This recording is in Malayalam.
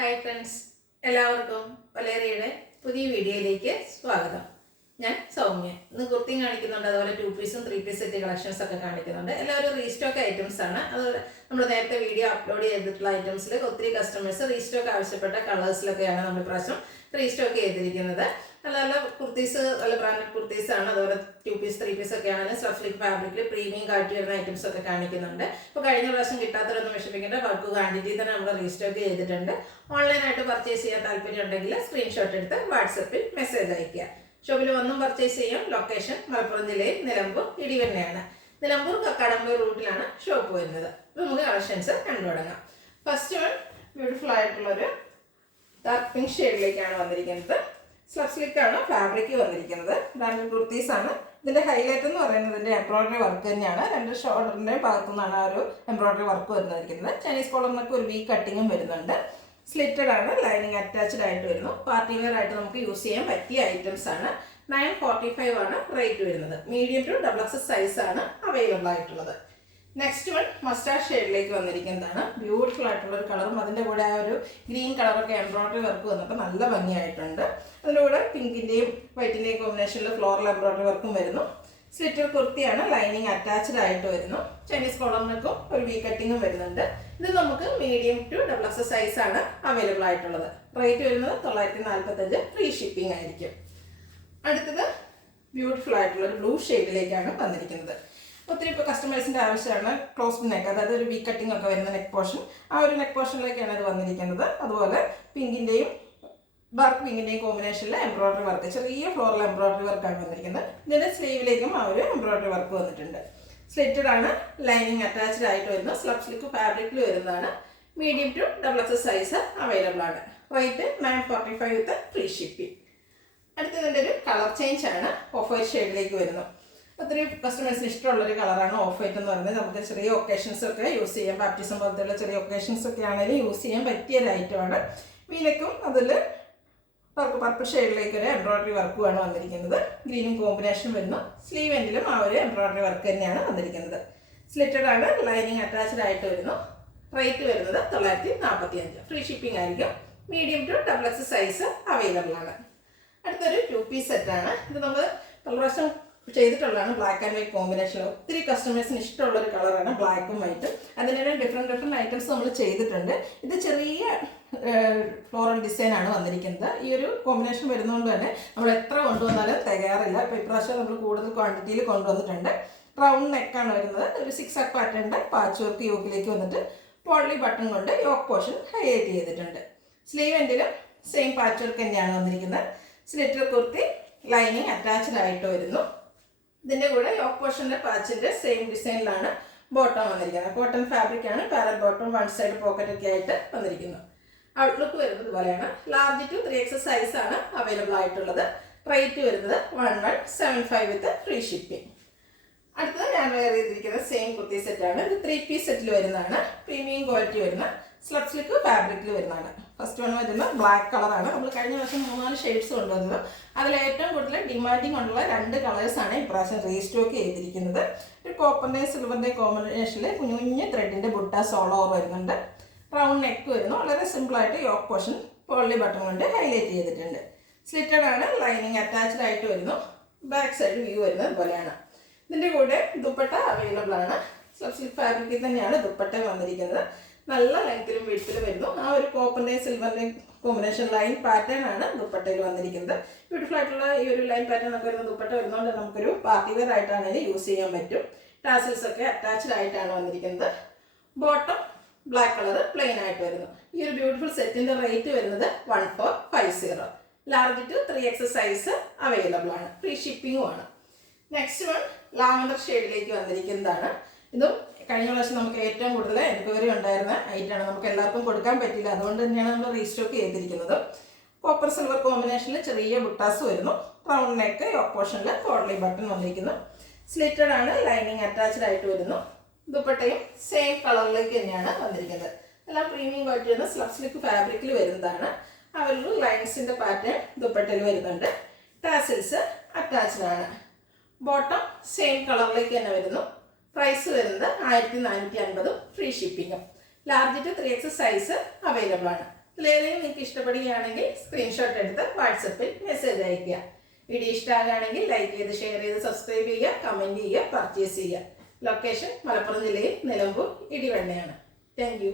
ഹായ് ഫ്രണ്ട്സ്, എല്ലാവർക്കും വലേറിയയുടെ പുതിയ വീഡിയോയിലേക്ക് സ്വാഗതം. ഞാൻ സൗമ്യ. ഇന്ന് കുർത്തിയും കാണിക്കുന്നുണ്ട്, അതുപോലെ 2 പീസും 3 പീസ് സെറ്റ് കളക്ഷൻസ് ഒക്കെ കാണിക്കുന്നുണ്ട്. എല്ലാവരും റീസ്റ്റോക്ക് ഐറ്റംസ് ആണ്. അതുപോലെ നമ്മൾ നേരത്തെ വീഡിയോ അപ്ലോഡ് ചെയ്തിട്ടുള്ള ഐറ്റംസിൽ ഒത്തിരി കസ്റ്റമേഴ്സ് റീസ്റ്റോക്ക് ആവശ്യപ്പെട്ട കളേഴ്സിലൊക്കെയാണ് നമ്മൾ ഇപ്രാവശ്യം റീസ്റ്റോക്ക് ചെയ്തിരിക്കുന്നത്. നല്ല നല്ല കുർത്തീസ്, നല്ല ബ്രാൻഡഡ് കുർത്തീസ് ആണ്. അതുപോലെ 2 പീസ് 3 പീസ് ഒക്കെ ആണ് സ്ലഫ്ലിക് ഫാബ്രിക്കിൽ പ്രീമിയം കാട്ടി വരുന്ന ഐറ്റംസ് ഒക്കെ കാണിക്കുന്നുണ്ട്. ഇപ്പോൾ കഴിഞ്ഞ പ്രാവശ്യം കിട്ടാത്തവരൊന്നും വിഷമിക്കേണ്ട, വർക്ക് ക്വാണ്ടിറ്റി തന്നെ നമ്മൾ റീസ്റ്റോക്ക് ചെയ്തിട്ടുണ്ട്. ഓൺലൈനായിട്ട് പർച്ചേസ് ചെയ്യാൻ താല്പര്യം ഉണ്ടെങ്കിൽ സ്ക്രീൻഷോട്ട് എടുത്ത് വാട്സപ്പിൽ മെസ്സേജ് അയയ്ക്കുക. ഷോപ്പിൽ വന്നും പർച്ചേസ് ചെയ്യാം. ലൊക്കേഷൻ മലപ്പുറം ജില്ലയിൽ നിലമ്പൂർ ഇടിവണ്ണയാണ്. നിലമ്പൂർ കക്കാടമ്പൂർ റൂട്ടിലാണ് ഷോപ്പ് വരുന്നത്. അപ്പോൾ നമുക്ക് കളക്ഷൻസ് കണ്ടു തുടങ്ങാം. ഫസ്റ്റ് വൺ ബ്യൂട്ടിഫുൾ ആയിട്ടുള്ളൊരു ഡാർക്ക് പിങ്ക് ഷെയ്ഡിലേക്കാണ് വന്നിരിക്കുന്നത്. സ്ലഫ്ലിക്കാണ് ഫാബ്രിക് വന്നിരിക്കുന്നത്. ബ്രാൻഡഡ് കുർത്തീസ് ആണ്. ഇതിൻ്റെ ഹൈലൈറ്റ് എന്ന് പറയുന്നത് ഇതിൻ്റെ എംബ്രോയിഡറി വർക്ക് തന്നെയാണ്. രണ്ട് ഷോൾഡറിൻ്റെയും ഭാഗത്തു നിന്നാണ് ആ ഒരു എംബ്രോയിഡറി വർക്ക് വന്നിരിക്കുന്നത്. ചൈനീസ് കോളറിനൊക്കെ ഒരു വി കട്ടിങ്ങും വരുന്നുണ്ട്. സ്ലിറ്റഡ് ആണ്, ലൈനിങ് അറ്റാച്ച്ഡ് ആയിട്ട് വരുന്നു. പാർട്ടി വെയർ ആയിട്ട് നമുക്ക് യൂസ് ചെയ്യാൻ പറ്റിയ ഐറ്റംസ് ആണ്. 945 ആണ് റേറ്റ് വരുന്നത്. മീഡിയം ടു XXL സൈസ് ആണ് അവൈലബിൾ ആയിട്ടുള്ളത്. നെക്സ്റ്റ് വൺ മസ്റ്റാർഡ് ഷെയ്ഡിലേക്ക് വന്നിരിക്കുന്നതാണ്. ബ്യൂട്ടിഫുൾ ആയിട്ടുള്ള ഒരു കളറും അതിൻ്റെ കൂടെ ആ ഒരു ഗ്രീൻ കളറൊക്കെ എംബ്രോയിഡറി വർക്ക് വന്നിട്ട് നല്ല ഭംഗിയായിട്ടുണ്ട്. അതിൻ്റെ കൂടെ പിങ്കിൻ്റെയും വൈറ്റിൻ്റെയും കോമ്പിനേഷനിൽ ഫ്ലോറൽ എംബ്രോയിഡറി വർക്കും വരുന്നു. സ്ലിറ്റഡ് കുർത്തിയാണ്, ലൈനിങ് അറ്റാച്ച്ഡ് ആയിട്ട് വരുന്നു. ചൈനീസ് കോളറിനൊക്കെ ഒരു വി കട്ടിങ്ങും വരുന്നുണ്ട്. ഇത് നമുക്ക് മീഡിയം ടു XXL സൈസ് ആണ് അവൈലബിൾ ആയിട്ടുള്ളത്. റേറ്റ് വരുന്നത് 945, ഫ്രീ ഷിപ്പിംഗ് ആയിരിക്കും. അടുത്തത് ബ്യൂട്ടിഫുൾ ആയിട്ടുള്ള ഒരു ബ്ലൂ ഷെയ്ഡിലേക്കാണ് വന്നിരിക്കുന്നത്. ഒത്തിരി ഇപ്പോൾ കസ്റ്റമേഴ്സിൻ്റെ ആവശ്യമാണ് ക്ലോസ്ഡ് നെക്ക്, അതായത് ഒരു വി കട്ടിംഗ് ഒക്കെ വരുന്ന നെക്ക് പോർഷൻ. ആ ഒരു നെക്ക് പോർഷനിലേക്കാണ് ഇത് വന്നിരിക്കുന്നത്. അതുപോലെ പിങ്കിൻ്റെയും ഡാർക്ക് പിങ്കിൻ്റെയും കോമ്പിനേഷനിൽ എംബ്രോയിഡറി വർക്ക്, ചെറിയ ഫ്ലോറൽ എംബ്രോയിഡറി വർക്കാണ് വന്നിരിക്കുന്നത്. ഇതിൻ്റെ സ്ലീവിലേക്കും ആ ഒരു എംബ്രോയിഡറി വർക്ക് വന്നിട്ടുണ്ട്. സ്ലിറ്റഡ് ആണ്, ലൈനിങ് അറ്റാച്ച്ഡ് ആയിട്ട് വരുന്നു. സ്ലഫ്ലിക്ക് ഫാബ്രിക്കിൽ വരുന്നതാണ്. Medium to XXL size available ആണ്. Rate 945 with free shipping. അടുത്തതിൻ്റെ ഒരു കളർ ചേഞ്ച് ആണ്. ഓഫ് വൈറ്റ് ഷെയ്ഡിലേക്ക് വരുന്നു. ഒത്തിരി കസ്റ്റമേഴ്സിന് ഇഷ്ടമുള്ളൊരു കളറാണ് ഓഫ് വൈറ്റ് എന്ന് പറയുന്നത്. നമുക്ക് ചെറിയ ഒക്കേഷൻസ് ഒക്കെ യൂസ് ചെയ്യാം. ബാപ്റ്റിസം പോലത്തെയുള്ള ചെറിയ ഒക്കേഷൻസ് ഒക്കെ ആണെങ്കിലും യൂസ് ചെയ്യാൻ പറ്റിയ ഒരു ഐറ്റമാണ്. വീനക്കും അതിൽ പർപ്പിൾ ഷെയ്ഡിലേക്ക് ഒരു എംബ്രോയിഡറി വർക്കുമാണ് വന്നിരിക്കുന്നത്. ഗ്രീനും കോമ്പിനേഷൻ വരുന്നു. സ്ലീവ് എൻഡിലും ആ ഒരു എംബ്രോയിഡറി വർക്ക് തന്നെയാണ് വന്നിരിക്കുന്നത്. സ്ലിറ്റഡ് ആണ്, ലൈനിങ് അറ്റാച്ച്ഡ് ആയിട്ട് വരുന്നു. റേറ്റ് വരുന്നത് 945, ഫ്രീ ഷിപ്പിംഗ് ആയിരിക്കും. Medium to XXL size available ആണ്. അടുത്തൊരു 2 പീസ് സെറ്റാണ്. ഇത് നമ്മൾ പല പ്രാവശ്യം ചെയ്തിട്ടുള്ളതാണ്. ബ്ലാക്ക് ആൻഡ് വൈറ്റ് കോമ്പിനേഷൻ ഒത്തിരി കസ്റ്റമേഴ്സിന് ഇഷ്ടമുള്ളൊരു കളറാണ് ബ്ലാക്കും വൈറ്റും. അതിൻ്റെ ഡിഫറെൻറ്റ് ഐറ്റംസ് നമ്മൾ ചെയ്തിട്ടുണ്ട്. ഇത് ചെറിയ ഫ്ലോറൽ ഡിസൈൻ ആണ് വന്നിരിക്കുന്നത്. ഈ ഒരു കോമ്പിനേഷൻ വരുന്നതുകൊണ്ട് തന്നെ നമ്മൾ എത്ര കൊണ്ടുവന്നാലും തികയാറില്ല. ഇപ്പോൾ ഇപ്രാവശ്യം നമ്മൾ കൂടുതൽ ക്വാണ്ടിറ്റിയിൽ കൊണ്ടുവന്നിട്ടുണ്ട്. റൗണ്ട് നെക്കാണ് വരുന്നത്. ഒരു 6 പാറ്റേണിൻ്റെ പാച്ച് വർക്ക് യോക്കിലേക്ക് വന്നിട്ട് പോളി ബട്ടൺ കൊണ്ട് യോക്ക് പോർഷൻ ഹൈലൈറ്റ് ചെയ്തിട്ടുണ്ട്. സ്ലീവ് എൻഡിലും സെയിം പാച്ച് വർക്ക് തന്നെയാണ് വന്നിരിക്കുന്നത്. സ്ലിറ്റർ കുർത്തി, ലൈനിങ് അറ്റാച്ച്ഡ് ആയിട്ട് വരുന്നു. ഇതിൻ്റെ കൂടെ യോക്ക് പോർഷൻ്റെ പാച്ചിൻ്റെ സെയിം ഡിസൈനിലാണ് ബോട്ടം വന്നിരിക്കുന്നത്. കോട്ടൺ ഫാബ്രിക് ആണ്. പാരറ്റ് ബോട്ടം, 1 സൈഡ് പോക്കറ്റ് ഒക്കെ ആയിട്ട് വന്നിരിക്കുന്നു. ഔട്ട്ലുക്ക് വരുന്നത് ഇതുപോലെയാണ്. ലാർജ് ടു 3XL സൈസ് ആണ് അവൈലബിൾ ആയിട്ടുള്ളത്. റേറ്റ് വരുന്നത് 1175 വിത്ത് ഫ്രീ ഷിപ്പിംഗ്. അടുത്തത് ഞാൻ വെയർ ചെയ്തിരിക്കുന്നത് സെയിം കുർത്തി സെറ്റാണ്. ഇത് 3 പീസ് സെറ്റിൽ വരുന്നതാണ്. പ്രീമിയം ക്വാളിറ്റി വരുന്ന സ്ലഫ്ലിക്ക് ഫാബ്രിക്കിൽ വരുന്നതാണ്. ഫസ്റ്റ് വൺ വരുന്നത് ബ്ലാക്ക് കളറാണ്. നമ്മൾ കഴിഞ്ഞ വർഷം 3-4 ഷെയ്ഡ്സ് കൊണ്ടുവന്നത്. അതിൽ ഏറ്റവും കൂടുതൽ ഡിമാൻഡിങ് ഉള്ള 2 കളേഴ്സാണ് ഇപ്രാവശ്യം റീസ്റ്റോക്ക് ചെയ്തിരിക്കുന്നത്. ഒരു കോപ്പറിൻ്റെയും സിൽവറിൻ്റെയും കോമ്പിനേഷനിൽ കുഞ്ഞു കുഞ്ഞ് ത്രെഡിൻ്റെ ബുട്ട സോളോ ഓവർ വരുന്നുണ്ട്. റൗണ്ട് നെക്ക് വരുന്നു. വളരെ സിമ്പിളായിട്ട് യോക്ക് പോർഷൻ പോളി ബട്ടൺ കൊണ്ട് ഹൈലൈറ്റ് ചെയ്തിട്ടുണ്ട്. സ്ലിറ്റഡ് ആണ്, ലൈനിങ് അറ്റാച്ച്ഡ് ആയിട്ട് വരുന്നു. ബാക്ക് സൈഡ് വ്യൂ വരുന്നത് ഇതുപോലെയാണ്. ഇതിൻ്റെ കൂടെ ദുപ്പട്ട അവൈലബിൾ ആണ്. സ്ലഫ്ലിക് ഫാബ്രിക്കിൽ തന്നെയാണ് ദുപ്പട്ട വന്നിരിക്കുന്നത്. നല്ല ലെങ്ത്തിലും വിഡ്ത്തിലും വരുന്നു. ആ ഒരു കോപ്പറിൻ്റെയും സിൽവറിൻ്റെയും കോമ്പിനേഷൻ ലൈൻ പാറ്റേൺ ആണ് ദുപ്പട്ടയിൽ വന്നിരിക്കുന്നത്. ബ്യൂട്ടിഫുൾ ആയിട്ടുള്ള ഈ ഒരു ലൈൻ പാറ്റേൺ ഒക്കെ വരുന്ന ദുപ്പട്ട വരുന്നതുകൊണ്ട് നമുക്കൊരു പാർട്ടി വെയർ ആയിട്ടാണ് ഇത് യൂസ് ചെയ്യാൻ പറ്റും. ടാസൽസ് ഒക്കെ അറ്റാച്ച്ഡ് ആയിട്ടാണ് വന്നിരിക്കുന്നത്. ബോട്ടം ബ്ലാക്ക് കളർ പ്ലെയിൻ ആയിട്ട് വരുന്നു. ഈ ഒരു ബ്യൂട്ടിഫുൾ സെറ്റിൻ്റെ റേറ്റ് വരുന്നത് 1450. Large to 3XL size available ആണ്. ഫ്രീ ഷിപ്പിംഗും ആണ്. നെക്സ്റ്റ് വൺ ലാവൻഡർ ഷെയ്ഡിലേക്ക് വന്നിരിക്കുന്നതാണ്. ഇതും കഴിഞ്ഞ പ്രാവശ്യം നമുക്ക് ഏറ്റവും കൂടുതൽ എൻക്വയറി ഉണ്ടായിരുന്ന ഐറ്റമാണ്. നമുക്ക് എല്ലാവർക്കും കൊടുക്കാൻ പറ്റില്ല, അതുകൊണ്ട് തന്നെയാണ് നമ്മൾ റീസ്റ്റോക്ക് ചെയ്തിരിക്കുന്നത്. കോപ്പർ സിൽവർ കോമ്പിനേഷനിൽ ചെറിയ ബുട്ടാസ് വരുന്നു. റൗണ്ട് നെക്ക്, യോക്ക് പോർഷനിൽ പോളി ബട്ടൺ വന്നിരിക്കുന്നു. സ്ലിറ്റഡ് ആണ്, ലൈനിങ് അറ്റാച്ച്ഡ് ആയിട്ട് വരുന്നു. ദുപ്പട്ടയും സെയിം കളറിലേക്ക് തന്നെയാണ് വന്നിരിക്കുന്നത്. എല്ലാം പ്രീമിയം ക്വാളിറ്റി വരുന്ന സ്ലഫ്ലിക്ക് ഫാബ്രിക്കിൽ വരുന്നതാണ്. ആ ഒരു ലൈൻസിൻ്റെ പാറ്റേൺ ദുപ്പട്ടയിൽ വരുന്നുണ്ട്. ടാസിൽസ് അറ്റാച്ച്ഡ് ആണ്. ബോട്ടം സെയിം കളറിലേക്ക് തന്നെ വരുന്നു. പ്രൈസ് വരുന്നത് 1450, ഫ്രീ ഷിപ്പിംഗും. Large to 3XL size available ആണ്. ഇതിലേതെങ്കിലും നിങ്ങൾക്ക് ഇഷ്ടപ്പെടുകയാണെങ്കിൽ സ്ക്രീൻഷോട്ട് എടുത്ത് വാട്സപ്പിൽ മെസ്സേജ് അയയ്ക്കുക. വീഡിയോ ഇഷ്ടമാകുകയാണെങ്കിൽ ലൈക്ക് ചെയ്ത് ഷെയർ ചെയ്ത് സബ്സ്ക്രൈബ് ചെയ്യുക, കമൻറ്റ് ചെയ്യുക, പർച്ചേസ് ചെയ്യുക. ലൊക്കേഷൻ മലപ്പുറം ജില്ലയിൽ നിലമ്പൂർ ഇടിവണ്ണയാണ്. Thank you.